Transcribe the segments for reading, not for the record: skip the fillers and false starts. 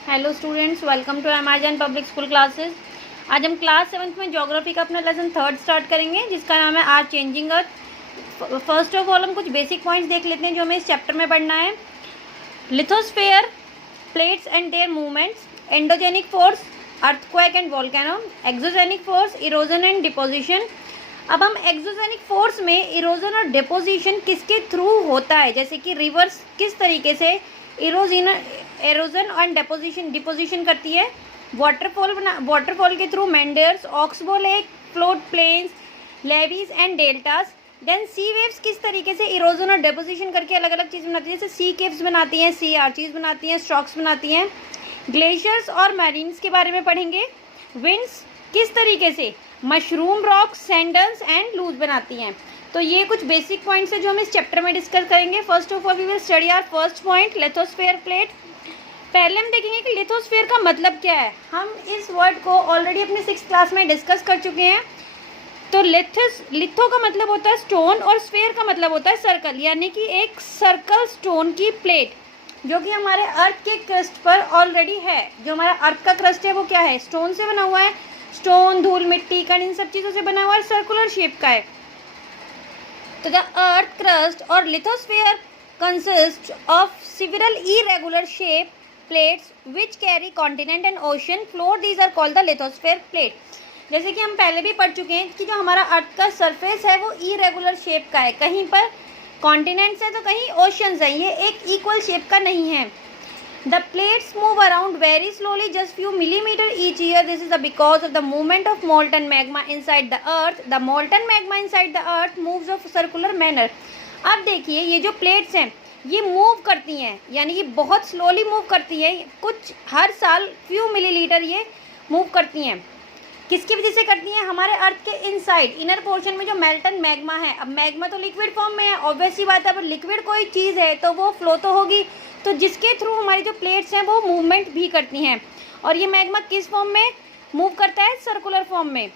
Hello students, welcome to Amazon public school classes. आज हम class 7th में geography का अपना लेसन 3rd स्टार्ट करेंगे, जिसका नाम है our changing earth. First of all हम कुछ बेसिक पॉइंट्स देख लेते हैं जो हमें इस चैप्टर में पढ़ना है। Lithosphere, plates and their movements, endogenic force, earthquake and volcano, exogenic force, erosion and deposition. अब हम एक्सोजेनिक फोर्स में इरोजन और डिपोजिशन किसके थ्रू होता है, जैसे कि रिवर्स किस तरीके से एरोजन एंड डिपोजिशन करती है। वाटरफॉल के through meanders, oxbow lake, flood plains, levees and deltas. Then sea waves किस तरीके से इरोजन और डिपोजिशन करके अलग अलग चीज़ बनाती है, जैसे सी केव्स बनाती हैं, सी आर्चीज बनाती हैं, स्ट्रॉक्स बनाती हैं। ग्लेशियर्स और मैरीन्स के बारे में पढ़ेंगे। विंड्स किस तरीके से mushroom rocks, sandals and loess बनाती हैं। तो ये कुछ बेसिक पॉइंट्स है जो हम इस चैप्टर में डिस्कस करेंगे। First of all we will study our first point, lithosphere plate. पहले हम देखेंगे कि लिथोस्फेयर का मतलब क्या है। हम इस वर्ड को ऑलरेडी अपने 6th क्लास में डिस्कस कर चुके हैं। तो लिथो का मतलब होता है स्टोन और स्फेयर का मतलब होता है सर्कल, यानी कि एक सर्कल स्टोन की प्लेट जो कि हमारे अर्थ के क्रस्ट पर ऑलरेडी है। जो हमारा अर्थ का क्रस्ट है वो क्या है, स्टोन से बना हुआ है। स्टोन, धूल, मिट्टी, कण, इन सब चीज़ों से बना हुआ है, सर्कुलर शेप का है। तो द अर्थ क्रस्ट और lithosphere consist of several irregular shape plates which carry continent and ocean floor. These are called the lithosphere plate. जैसे कि हम पहले भी पढ़ चुके हैं कि जो हमारा अर्थ का सरफेस है वो इरेगुलर शेप का है, कहीं पर कॉन्टिनेंट्स है तो कहीं ओशंस है, ये एक इक्वल शेप का नहीं है। The plates move around very slowly, just few millimeter each year. This is because of the movement of molten magma inside the earth. The molten magma inside the earth moves of circular manner. अब देखिए ये जो plates हैं ये move करती हैं, यानी कि बहुत स्लोली मूव करती है, कुछ हर साल फ्यू मिलीलीटर ये मूव करती हैं। किसकी वजह से करती हैं, हमारे अर्थ के इनसाइड इनर पोर्शन में जो मेल्टन मैग्मा है। अब मैग्मा तो लिक्विड फॉर्म में है, ऑब्वियस सी बात है। अब लिक्विड कोई चीज़ है तो वो फ्लो तो होगी, तो जिसके थ्रू हमारी जो प्लेट्स हैं वो मूवमेंट भी करती हैं। और ये मैग्मा किस फॉर्म में मूव करता है, सर्कुलर फॉर्म में।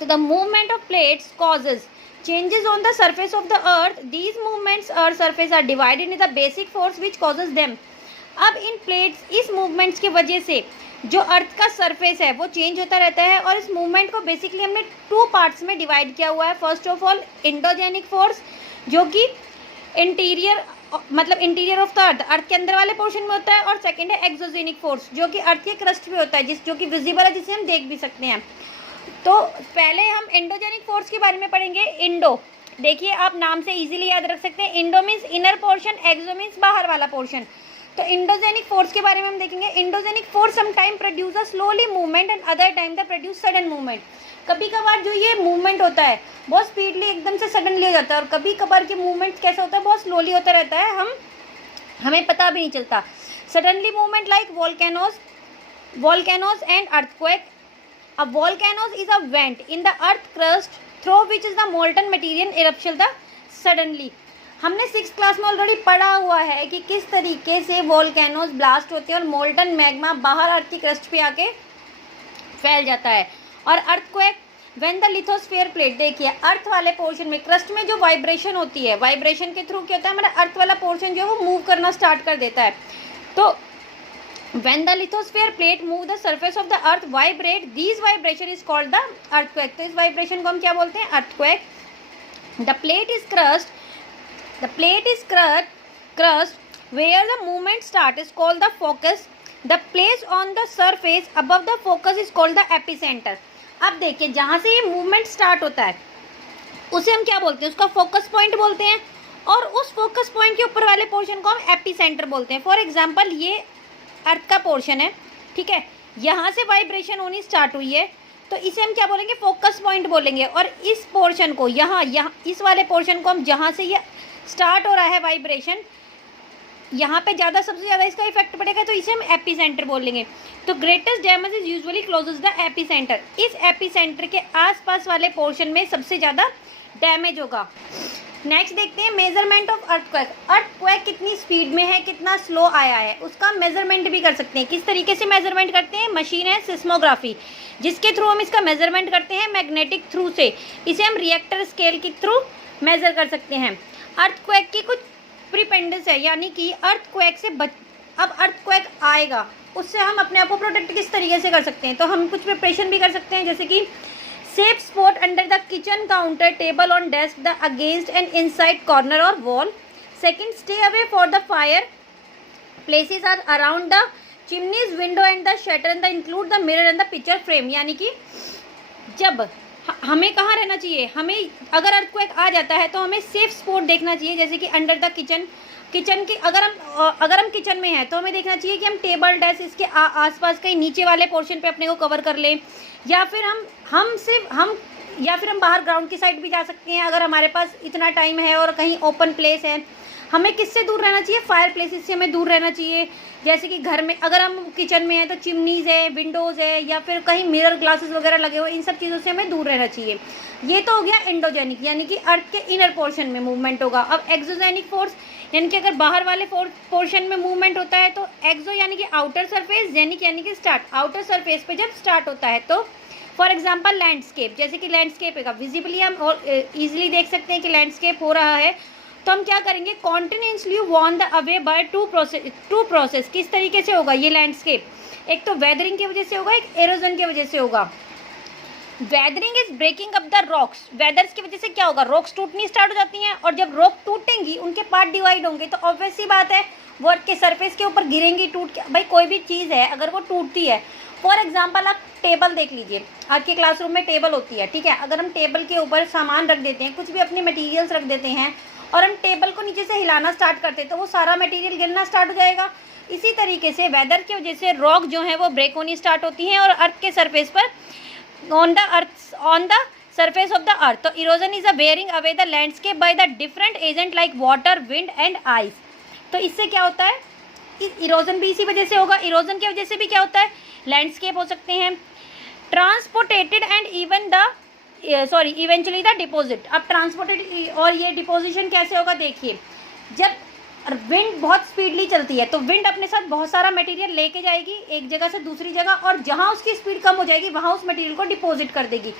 तो the movement of plates causes changes on the surface of the earth. These movements earth surface are divided into the basic force which causes them. अब इन प्लेट्स इस movements की वजह से जो अर्थ का सरफेस है वो चेंज होता रहता है, और इस मूवमेंट को बेसिकली हमने 2 पार्ट्स में डिवाइड किया हुआ है। First of all endogenic force, जो कि इंटीरियर ऑफ द अर्थ के अंदर वाले पोर्शन में होता है, और सेकेंड है एक्सोजेनिक फोर्स जो कि अर्थ के क्रस्ट पे होता है, जो कि विजिबल है, जिसे हम देख भी सकते हैं। तो पहले हम एंडोजेनिक फोर्स के बारे में पढ़ेंगे। इंडो, देखिए आप नाम से इजीली याद रख सकते हैं। इंडो मीन्स इनर पोर्शन, एक्सो मीन्स बाहर वाला पोर्शन। तो इंडोजेनिक फोर्स के बारे में हम देखेंगे। Endogenic force some time produce a slowly movement and other time the produce sudden movement. कभी कभार जो ये मूवमेंट होता है बहुत स्पीडली एकदम से सडनली हो जाता है, और कभी कभार के मूवमेंट कैसा होता है, बहुत स्लोली होता रहता है, हमें पता भी नहीं चलता। Suddenly movement like volcanoes and earthquake. A volcano is a vent in the earth crust through which is the molten material eruption the suddenly. हमने 6th क्लास में ऑलरेडी पढ़ा हुआ है कि किस तरीके से वोल्केनोज ब्लास्ट होते हैं और मोल्टन मैग्मा बाहर अर्थ की क्रस्ट पे आके फैल जाता है। और earthquake when the lithosphere plate, देखिए अर्थ वाले पोर्शन में क्रस्ट में जो वाइब्रेशन होती है, वाइब्रेशन के थ्रू क्या होता है, हमारा अर्थ वाला पोर्शन जो है वो मूव करना स्टार्ट कर देता है। तो when the lithosphere plate move the surface of the earth vibrate, these vibration is called the earthquake. तो इस वाइब्रेशन को हम क्या बोलते हैं, earthquake. The plate is crust where the movement start is called the focus. The place on the surface above the focus is called the epicenter. अब देखिए जहाँ से ये मूवमेंट स्टार्ट होता है उसे हम क्या बोलते हैं, उसका फोकस पॉइंट बोलते हैं, और उस फोकस पॉइंट के ऊपर वाले पोर्शन को हम एपिसेंटर बोलते हैं। फॉर एग्जाम्पल ये अर्थ का पोर्शन है, ठीक है, यहाँ से वाइब्रेशन होनी स्टार्ट हुई है, तो इसे हम क्या बोलेंगे, फोकस पॉइंट बोलेंगे। और इस पोर्शन को यहाँ इस वाले पोर्शन को हम जहाँ से ये स्टार्ट हो रहा है वाइब्रेशन, यहाँ पे सबसे ज़्यादा इसका इफेक्ट पड़ेगा, तो इसे हम एपिसेंटर बोलेंगे। तो greatest damage is usually closes the epicentre. इस एपिसेंटर के आसपास वाले पोर्शन में सबसे ज़्यादा डैमेज होगा। नेक्स्ट देखते हैं मेजरमेंट ऑफ अर्थक्वेक। अर्थक्वेक कितनी स्पीड में है, कितना स्लो आया है, उसका मेजरमेंट भी कर सकते हैं। किस तरीके से मेजरमेंट करते हैं, मशीन है सिस्मोग्राफी, जिसके थ्रू हम इसका मेजरमेंट करते हैं मैग्नेटिक थ्रू से। इसे हम रिएक्टर स्केल के थ्रू मेजर कर सकते हैं। अर्थक्वेक की कुछ प्रिपेंडेंस है, यानी कि अर्थक्वेक से अब अर्थक्वेक आएगा उससे हम अपने आप को प्रोटेक्ट किस तरीके से कर सकते हैं, तो हम कुछ प्रिपरेशन भी कर सकते हैं, जैसे कि safe spot under the kitchen counter, table, on desk, the against and inside corner और wall. Second, stay away for the fireplaces are around the chimneys, window and the shutter and the include the mirror and the picture frame. यानी कि जब हमें कहाँ रहना चाहिए, हमें अगर अर्थक्वेक आ जाता है तो हमें सेफ स्पॉट देखना चाहिए, जैसे कि अंडर द किचन की अगर हम किचन में हैं तो हमें देखना चाहिए कि हम टेबल, डेस्क, इसके आसपास कहीं नीचे वाले पोर्शन पे अपने को कवर कर लें, या फिर हम बाहर ग्राउंड की साइड भी जा सकते हैं अगर हमारे पास इतना टाइम है और कहीं ओपन प्लेस है। हमें किससे दूर रहना चाहिए, फायर प्लेसेस से हमें दूर रहना चाहिए, जैसे कि घर में अगर हम किचन में हैं तो चिमनीज़ है, विंडोज़ है, या फिर कहीं मिरर ग्लासेस वगैरह लगे हुए, इन सब चीज़ों से हमें दूर रहना चाहिए। ये तो हो गया एंडोजेनिक, यानी कि अर्थ के इनर पोर्शन में मूवमेंट होगा। अब एक्सोजेनिक फोर्स, यानी कि अगर बाहर वाले पोर्शन में मूवमेंट होता है तो एक्सो यानी कि आउटर सरफेस, जेनिक यानी कि स्टार्ट। आउटर सरफेस पे जब स्टार्ट होता है तो फॉर एग्जाम्पल लैंडस्केप, जैसे कि लैंडस्केप है, विजिबली हम और ईजिली देख सकते हैं कि लैंडस्केप हो रहा है, तो हम क्या करेंगे, continuously worn the away by two process. किस तरीके से होगा ये लैंडस्केप, एक तो वेदरिंग की वजह से होगा, एक एरोजन की वजह से होगा। Weathering is breaking up the rocks, weathers की वजह से क्या होगा, रॉक्स टूटनी स्टार्ट हो जाती हैं, और जब रॉक टूटेंगी उनके पार्ट डिवाइड होंगे तो ऑब्वियस सी बात है वो अर्थ के सरफेस के ऊपर गिरेंगी टूट के। भाई कोई भी चीज़ है अगर वो टूटती है, फॉर एग्जाम्पल आप टेबल देख लीजिए, आपके क्लासरूम में टेबल होती है, ठीक है, अगर हम टेबल के ऊपर सामान रख देते हैं, कुछ भी अपने मटीरियल्स रख देते हैं और हम टेबल को नीचे से हिलाना स्टार्ट करते हैं तो वो सारा मटेरियल गिरना स्टार्ट हो जाएगा। इसी तरीके से वेदर की वजह से रॉक जो है वो ब्रेक होनी स्टार्ट होती हैं और अर्थ के सरफेस पर on the surface of the earth. तो erosion is a wearing away the landscape by the different agent like water, wind and ice. तो इससे क्या होता है, इरोजन भी इसी वजह से होगा। इरोजन की वजह से भी क्या होता है, लैंडस्केप हो सकते हैं, ट्रांसपोर्टेटेड एंड इवेंचुअली द डिपोजिट। अब ट्रांसपोर्टेड और ये डिपोजिशन कैसे होगा, देखिए जब विंड बहुत स्पीडली चलती है तो विंड अपने साथ बहुत सारा मटेरियल लेके जाएगी एक जगह से दूसरी जगह, और जहाँ उसकी स्पीड कम हो जाएगी वहाँ उस मटेरियल को डिपॉजिट कर देगी।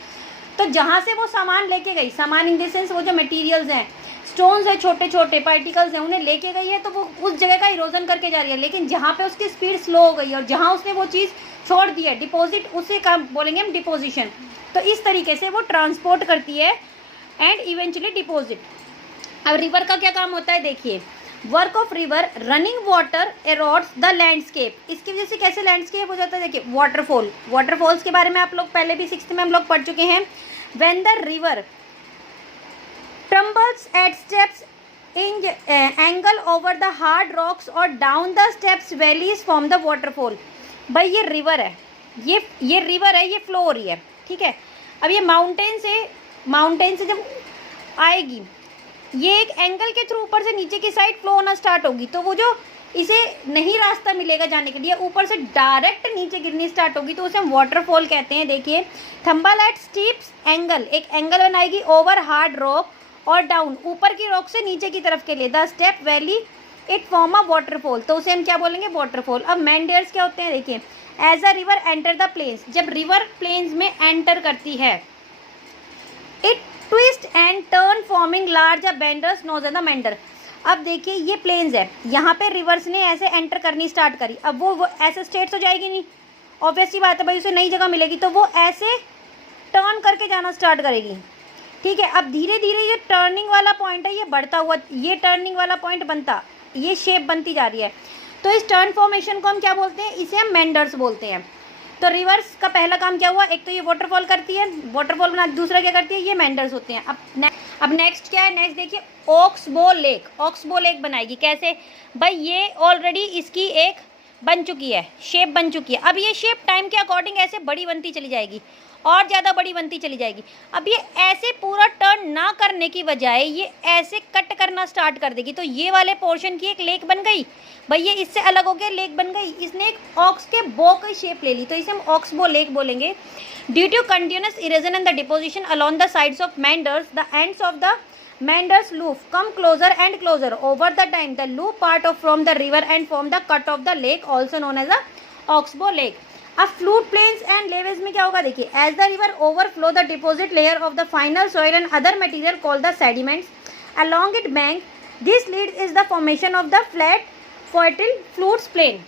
तो जहाँ से वो सामान लेके गई, सामान इन द सेंस वो जो मटेरियल्स हैं, स्टोन्स है, छोटे छोटे पार्टिकल्स हैं, उन्हें लेके गई है तो वो उस जगह का इरोजन करके जा रही है। लेकिन जहाँ पे उसकी स्पीड स्लो हो गई और जहाँ उसने वो चीज़ छोड़ दी है, डिपॉजिट, उसे काम बोलेंगे हम डिपोजिशन। तो इस तरीके से वो ट्रांसपोर्ट करती है एंड इवेंचुअली डिपॉजिट। अब रिवर का क्या काम होता है, देखिए work of river, running water erodes the landscape. इसकी वजह से कैसे लैंडस्केप हो जाता है, देखिए वाटरफॉल, वाटरफॉल्स के बारे में आप लोग पहले भी 6th में हम लोग पढ़ चुके हैं। When the river trembles at steps in angle over the hard rocks or down the steps valleys form the waterfall। भाई ये रिवर है, ये रिवर है, ये फ्लो हो रही है, ठीक है। अब ये माउंटेन से जब आएगी, ये एक एंगल के थ्रू ऊपर से नीचे की साइड फ्लो होना स्टार्ट होगी, तो वो जो इसे नहीं रास्ता मिलेगा जाने के लिए, ऊपर से डायरेक्ट नीचे गिरनी स्टार्ट होगी, तो उसे हम वाटरफॉल कहते हैं। देखिए थंबल एट स्टीप्स एंगल, एक एंगल बनाएगी ओवर हार्ड रॉक और डाउन, ऊपर की रॉक से नीचे की तरफ के लिए, the step valley it form a waterfall, तो उसे हम क्या बोलेंगे, वाटरफॉल। अब मेंडर्स क्या होते हैं, देखिए as a river enter the plains, जब रिवर प्लेन्स में एंटर करती है, it twist and turn forming large bends known and the meander. अब देखिए ये प्लेन्स है, यहाँ पे रिवर्स ने ऐसे एंटर करनी स्टार्ट करी, अब वो ऐसे स्ट्रेट हो जाएगी नहीं, ऑब्वियसली बात है भाई, उसे नई जगह मिलेगी, तो वो ऐसे टर्न करके जाना स्टार्ट करेगी, ठीक है। अब धीरे धीरे ये टर्निंग वाला पॉइंट है, ये बढ़ता हुआ, ये टर्निंग वाला पॉइंट बनता, ये शेप बनती जा रही है, तो इस टर्न फॉर्मेशन को हम क्या बोलते हैं, इसे हम मेंडर्स बोलते हैं। तो रिवर्स का पहला काम क्या हुआ, एक तो ये वाटरफॉल करती है, वाटरफॉल बना, दूसरा क्या करती है, ये मेंडर्स होते हैं। अब नेक्स्ट क्या है, नेक्स्ट देखिए ऑक्सबो लेक बनाएगी, कैसे भाई, ये ऑलरेडी इसकी एक बन चुकी है, शेप बन चुकी है। अब ये शेप टाइम के अकॉर्डिंग ऐसे बड़ी बनती चली जाएगी और ज़्यादा बड़ी बनती चली जाएगी। अब ये ऐसे पूरा टर्न ना करने की बजाय ये ऐसे कट करना स्टार्ट कर देगी, तो ये वाले पोर्शन की एक लेक बन गई भाई, ये इससे अलग हो गया, लेक बन गई, इसने एक ऑक्स के बो की शेप ले ली, तो इसे हम ऑक्सबो लेक बोलेंगे। Due to continuous erosion and the deposition along the sides of meanders, the ends of the meanders loop come closer and closer over the time, the loop part of from the river and form the cut off the lake also known as a oxbow lake. अब flood plains and levees में क्या होगा, देखिए as the river overflow the deposit layer of the final soil and other material called the sediments along its bank, this leads is the formation of the flat fertile flutes plain।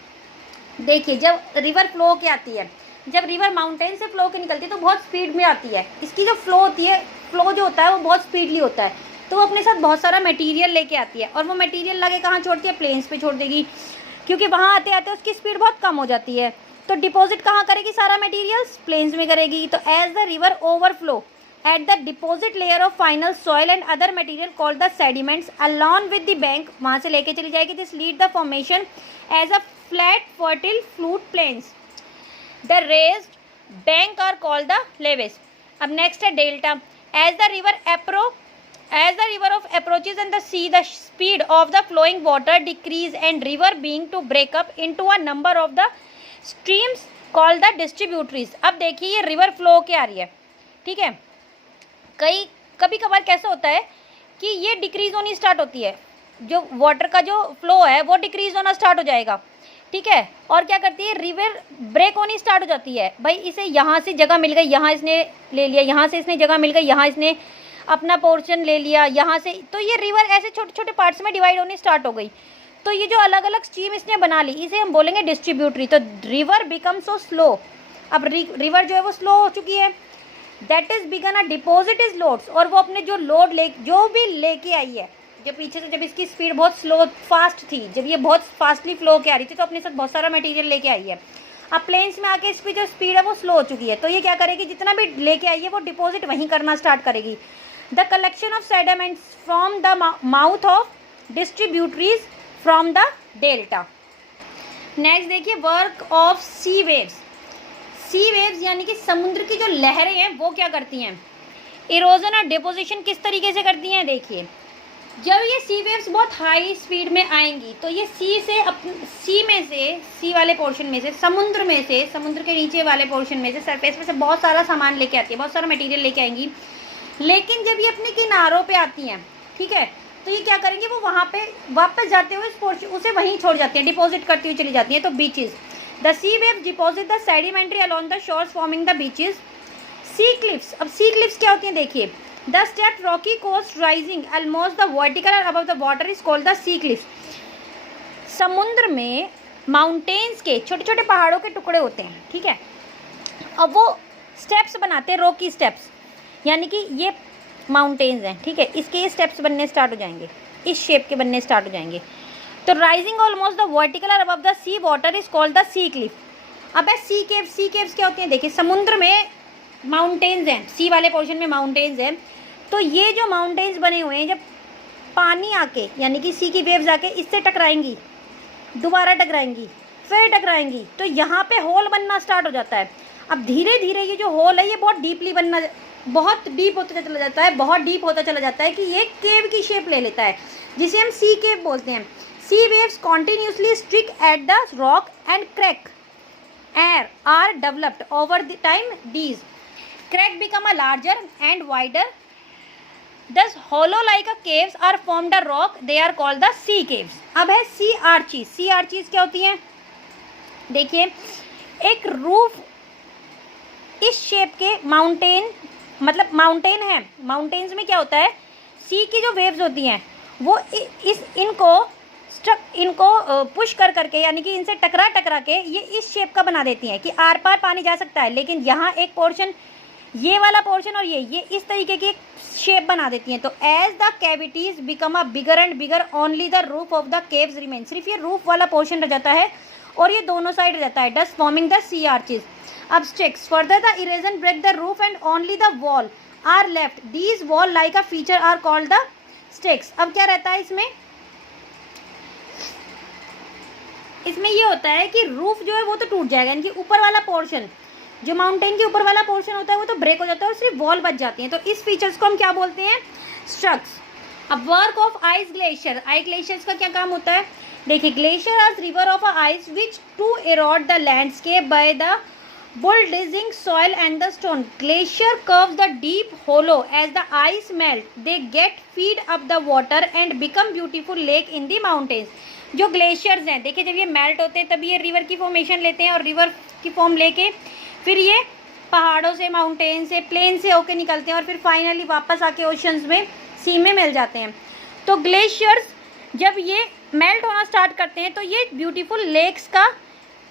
देखिए जब river flow के आती है, जब river mountain से flow के निकलती है तो बहुत स्पीड में आती है। इसकी जो फ्लो होती है, फ्लो जो होता है वो बहुत स्पीडली होता है, तो वो अपने साथ बहुत सारा मटेरियल लेके आती है, और वो मटेरियल लगे कहाँ छोड़ती है, प्लेन्स पे छोड़ देगी, क्योंकि वहाँ आते आते उसकी स्पीड बहुत कम हो जाती है। तो डिपॉजिट कहाँ करेगी सारा मटेरियल्स, प्लेन्स में करेगी। तो as the river overflow at the deposit layer of final soil and other material called the sediments along with the bank, वहाँ से लेके चली जाएगी। This lead the formation as a flat fertile flute plains. The raised bank are called the levees. अब next है delta. As the river approaches in the sea, the speed of the flowing water decrease and river being to break up into a number of the streams called the distributaries. अब देखिए ये river flow के आ रही है, ठीक है। कभी कभार कैसा होता है कि ये डिक्रीज होनी स्टार्ट होती है, जो वाटर का जो फ्लो है वो डिक्रीज होना स्टार्ट हो जाएगा, ठीक है। और क्या करती है, रिवर ब्रेक होनी स्टार्ट हो जाती है। भाई इसे यहाँ से जगह मिल गई, यहाँ इसने ले लिया, यहाँ से इसने जगह मिल गई, यहाँ इसने अपना पोर्शन ले लिया, यहाँ से, तो ये रिवर ऐसे छोटे छोटे पार्ट्स में डिवाइड होनी स्टार्ट हो गई। तो ये जो अलग अलग स्ट्रीम इसने बना ली, इसे हम बोलेंगे डिस्ट्रीब्यूटरी। तो रिवर बिकम सो स्लो, अब रिवर जो है वो स्लो हो चुकी है। That is begin a deposit is loads, और वो अपने जो लोड जो भी लेके आई है, जब पीछे से, जब इसकी स्पीड बहुत स्लो फास्ट थी, जब ये बहुत फास्टली फ्लो के आ रही थी, तो अपने साथ बहुत सारा मटेरियल लेके आई है। अब प्लेन्स में आके इसकी जो स्पीड है वो स्लो हो चुकी है, तो ये क्या करेगी, जितना भी लेके आई है वो डिपॉजिट वहीं करना स्टार्ट करेगी। The collection of sediments from the mouth of distributaries from the delta. Next देखिए work of sea waves. Sea waves यानी कि समुद्र की जो लहरें हैं वो क्या करती हैं, इरोजन और डिपोजिशन किस तरीके से करती हैं। देखिए जब ये सी वेव्स बहुत हाई स्पीड में आएंगी तो ये सी वाले पोर्शन में से, समुद्र में से, समुद्र के नीचे वाले पोर्शन में से, सरफेस में से बहुत सारा सामान लेके आती है, बहुत सारा मटेरियल लेके आएंगी। लेकिन जब ये अपने किनारों पे आती हैं, ठीक है, तो ये क्या करेंगे, वो वहाँ पे वापस जाते हुए इस पोर्शन उसे वहीं छोड़ जाती हैं, डिपॉजिट करती हुई चली जाती हैं। तो beaches, the sea wave deposit the sedimentary along the shores forming the beaches. Sea cliffs, अब सी क्लिफ्स क्या होती हैं, देखिए the steep rocky coast rising almost the vertical और above the water is called the sea cliffs. समुद्र में mountains के छोटे छोटे पहाड़ों के टुकड़े होते हैं, ठीक है, अब वो स्टेप्स बनाते हैं, रॉकी स्टेप्स, यानी कि ये माउंटेन्स हैं, ठीक है, इसके ये स्टेप्स बनने स्टार्ट हो जाएंगे, इस शेप के बनने स्टार्ट हो जाएंगे। तो राइजिंग ऑलमोस्ट द वर्टिकल और above the sea water is called the sea cliff. अब सी केव्स क्या होती हैं, देखिए समुद्र में माउंटेन्स हैं, सी वाले पोर्शन में माउंटेन्स हैं, तो ये जो माउंटेन्स बने हुए हैं, जब पानी आके यानी कि सी की वेव्स आके इससे टकराएंगी, दोबारा टकराएंगी, फिर टकराएंगी, तो यहाँ पे होल बनना स्टार्ट हो जाता है। अब धीरे धीरे ये जो होल है ये बहुत डीपली बनना, बहुत डीप होता चला जाता है, बहुत डीप होता चला जाता है कि ये केव की शेप ले लेता है, जिसे हम सी केव बोलते हैं। Sea waves continuously strike at the rock and crack air are developed over the time. These crack become a larger and wider, thus hollow like a caves are formed a rock, they are called the sea caves। अब है सी Archies. सी Archies क्या होती हैं, देखिए एक roof इस shape के mountain, मतलब माउंटेन है, माउंटेन्स में क्या होता है, सी की जो वेव्स होती हैं वो इनको पुश कर करके, यानी कि इनसे टकरा टकरा के ये इस शेप का बना देती हैं कि आर पार पानी जा सकता है, लेकिन यहाँ एक पोर्शन, ये वाला पोर्शन और ये इस तरीके की शेप बना देती हैं। तो as the cavities become a bigger and bigger only the roof of the caves remain, सिर्फ ये रूफ वाला पोर्शन रह जाता है और ये दोनों साइड रह जाता है, thus forming the sea arches. अब stacks further the erosion break the roof and only the wall are left, these wall like a feature are called the stacks. अब क्या रहता है इसमें ये होता है कि रूफ जो है वो तो टूट जाएगा, यानी कि ऊपर वाला पोर्शन, जो माउंटेन के ऊपर वाला पोर्शन होता है वो तो ब्रेक हो जाता है और सिर्फ वॉल बच जाती हैं, तो इस फीचर्स को हम क्या बोलते हैं, स्ट्रक्स। अब work of ice glacier, ice glaciers का क्या काम होता है, देखिए glacier are river of ice which to erode the landscape by the bulldozing soil and the stone. Glacier curves the deep hollow as the ice melt. They get feed up the water and become beautiful lake in the mountains. जो glaciers हैं, देखिए जब ये melt होते हैं तब ये river की फॉर्मेशन लेते हैं और रिवर की फॉर्म लेके फिर ये पहाड़ों से, माउंटेन से, प्लेन से होके निकलते हैं और फिर फाइनली वापस आके ओशंस में, सी में मिल जाते हैं। तो ग्लेशियर्स जब ये मेल्ट होना स्टार्ट करते हैं तो ये ब्यूटीफुल लेक्स का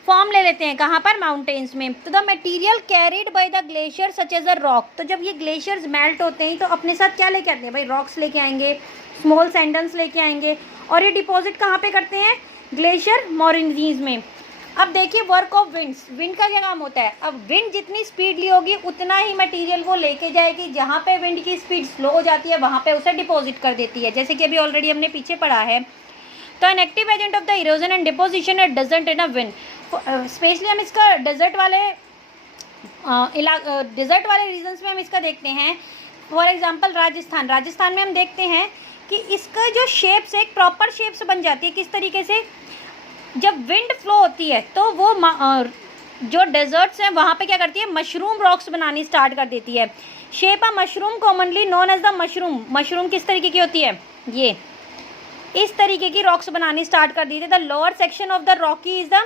फॉर्म ले लेते हैं कहाँ पर, माउंटेन्स में। तो the material carried by the glacier such as a rock, तो जब ये ग्लेशियर्स मेल्ट होते हैं तो अपने साथ क्या लेके आते हैं भाई, रॉक्स लेके आएंगे, स्मॉल सैंडल्स लेके आएंगे, और ये डिपॉजिट कहाँ पे करते हैं, ग्लेशियर मॉरिनरीज में। अब देखिए वर्क ऑफ विंड्स, विंड का क्या काम होता है, अब विंड जितनी स्पीडली होगी उतना ही मटेरियल वो लेके जाएगी, जहाँ पे विंड की स्पीड स्लो हो जाती है वहाँ पे उसे डिपॉजिट कर देती है, जैसे कि अभी ऑलरेडी हमने पीछे पढ़ा है। तो an active agent of the erosion and deposition at desert in a wind, especially हम इसका डेजर्ट वाले रीजन्स में हम इसका देखते हैं। फॉर एग्जांपल राजस्थान में हम देखते हैं कि इसका जो शेप्स है एक प्रॉपर शेप्स बन जाती है, किस तरीके से, जब विंड फ्लो होती है तो वो जो डेजर्ट्स हैं वहाँ पे क्या करती है, मशरूम रॉक्स बनानी स्टार्ट कर देती है। Shape a mushroom commonly known as the mushroom किस तरीके की होती है, ये इस तरीके की रॉक्स बनानी स्टार्ट कर दी थी। The lower section of the Rocky is the,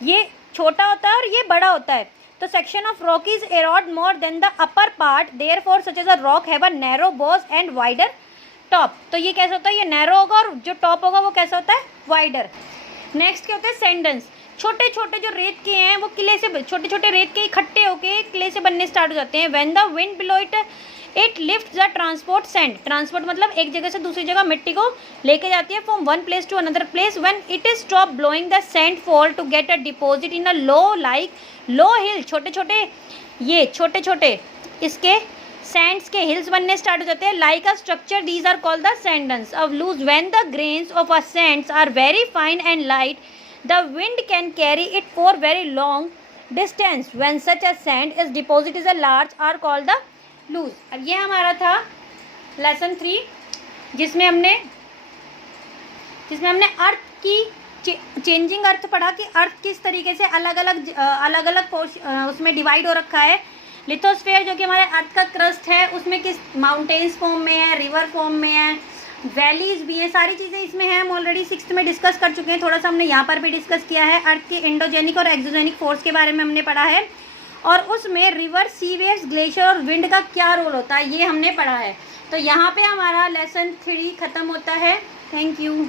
ये छोटा होता है और ये बड़ा होता है, तो section of rocky is eroded more than the upper part, therefore such as a rock have a narrow base and wider top. तो ये कैसा होता है, ये नैरो होगा और जो टॉप होगा वो कैसा होता है, वाइडर। नेक्स्ट क्या होता है, सैंडल्स, छोटे छोटे जो रेत के हैं वो किले से, छोटे छोटे रेत के इकट्ठे होके किले से बनने स्टार्ट हो जाते हैं। When the wind below it lift the transport sand, transport मतलब एक जगह से दूसरी जगह मिट्टी को लेके जाती है from one place to another place. When it is stop blowing the sand fall to get a deposit in a low hill, छोटे छोटे इसके सैंड्स के हिल्स बनने स्टार्ट हो जाते हैं। Like a structure these are called the sand dunes of loess. When the grains of a sands are very fine and light the wind can carry it for very long distance. When such a sand is deposit is a large are called the loess. अब ये हमारा था lesson 3, जिसमें हमने अर्थ की changing earth पढ़ा कि अर्थ किस तरीके से अलग अलग उसमें डिवाइड हो रखा है। लिथोस्फेयर जो कि हमारे अर्थ का क्रस्ट है उसमें किस माउंटेन्स फॉर्म में है, रिवर फॉर्म में है, वैलीज भी हैं, सारी चीज़ें इसमें हैं। हम ऑलरेडी 6th में डिस्कस कर चुके हैं, थोड़ा सा हमने यहाँ पर भी डिस्कस किया है। अर्थ के एंडोजेनिक और एक्सोजेनिक फोर्स के बारे में हमने पढ़ा है, और उसमें रिवर, सी वेव्स, ग्लेशियर और विंड का क्या रोल होता है ये हमने पढ़ा है। तो यहाँ पे हमारा लेसन 3 ख़त्म होता है। Thank you.